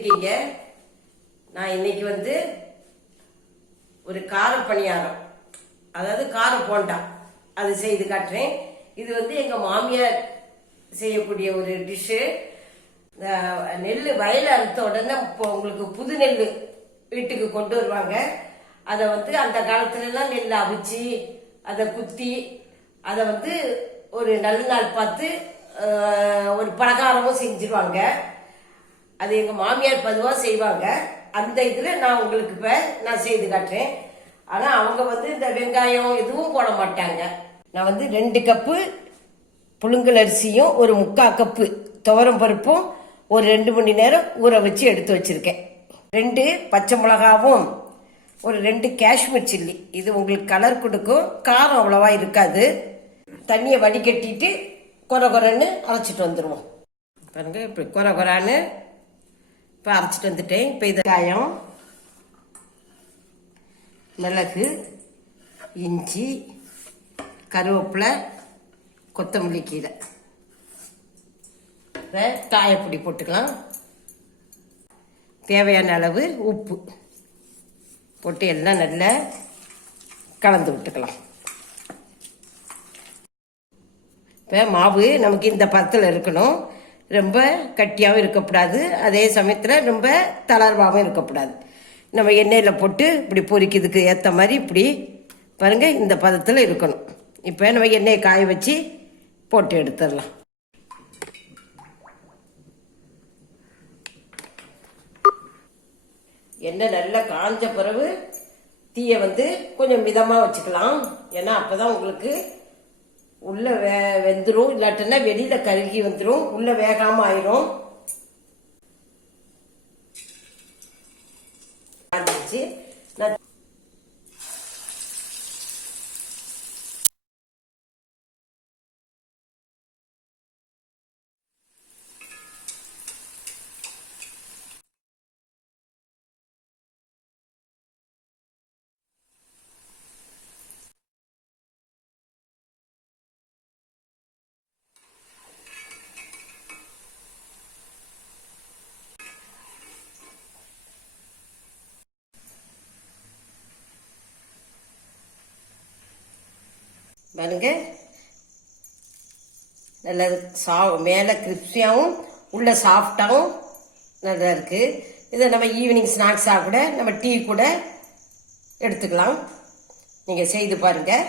இருக்கீங்க? நான் இன்னைக்கு ஒரு கார பணியாரம், அதாவது கார போண்டா அது செய்து காட்டுறேன். இது எங்க மாமியார் செய்யக்கூடிய ஒரு டிஷ்ஷு. நெல் வயல அறுத்த உடனே உங்களுக்கு புது நெல் வீட்டுக்கு கொண்டு வருவாங்க. அதை அந்த காலத்துல எல்லாம் நெல் அவிச்சு அதை குத்தி அதை ஒரு நல்ல நாள் பார்த்து ஒரு பலகாரமும் செஞ்சிருவாங்க. அது எங்க மாமியார் பதுவா செய்வாங்க. அந்த இதுல நான் உங்களுக்கு இப்ப நான் செய்து காட்டுறேன். ஆனா அவங்க இந்த வெங்காயம் எதுவும் போட மாட்டாங்க. நான் 2 கப்பு புழுங்கல் அரிசியும் ஒரு 3/4 கப்பு துவரம் பருப்பும் ஒரு 2 மணி நேரம் ஊற வச்சு எடுத்து வச்சிருக்கேன். 2 பச்சை மிளகாவும் ஒரு 2 காஷ்மீர் சில்லி. இது உங்களுக்கு கலர் கொடுக்கும், காரம் அவ்வளவா இருக்காது. தண்ணியை வடிகட்டிட்டு கொர கொரன்னு அரைச்சிட்டு வந்துடுவோம். பாருங்க, இப்படி கொர கொரான்னு இப்போ அரைச்சிட்டு வந்துட்டேன். இப்போ இது காயம், மிளகு, இஞ்சி, கருவேப்பிலை, கொத்தமல்லி கீரை, காயப்பொடி போட்டுக்கலாம். தேவையான அளவு உப்பு போட்டு எல்லாம் நல்லா கலந்து விட்டுக்கலாம். இப்போ மாவு நமக்கு இந்த பதத்தில் இருக்கணும். ரொம்ப கட்டியாகவும் இருக்கக்கூடாது, அதே சமயத்தில் ரொம்ப தளர்வாகவும் இருக்கக்கூடாது. நம்ம எண்ணெயில் போட்டு இப்படி பொரிக்கிறதுக்கு ஏற்ற மாதிரி இப்படி பாருங்கள், இந்த பதத்தில் இருக்கணும். இப்போ நம்ம எண்ணெயை காய வச்சு போட்டு எடுத்துடலாம். எண்ணெய் நல்லா காஞ்ச பிறகு தீயை கொஞ்சம் மிதமாக வச்சுக்கலாம். ஏன்னா அப்போதான் உங்களுக்கு உள்ள வெந்துடும், இல்லாட்டினா வெளியில கருகி வந்துடும், உள்ள வேகாம ஆயிரும். பாருங்க, நல்ல மேலே கிறிஸ்பியாகவும் உள்ள சாஃப்டாகவும் நல்லா இருக்கு. இதை நம்ம ஈவினிங் ஸ்நாக்ஸாக கூட நம்ம டீ கூட எடுத்துக்கலாம். நீங்கள் செய்து பாருங்கள்.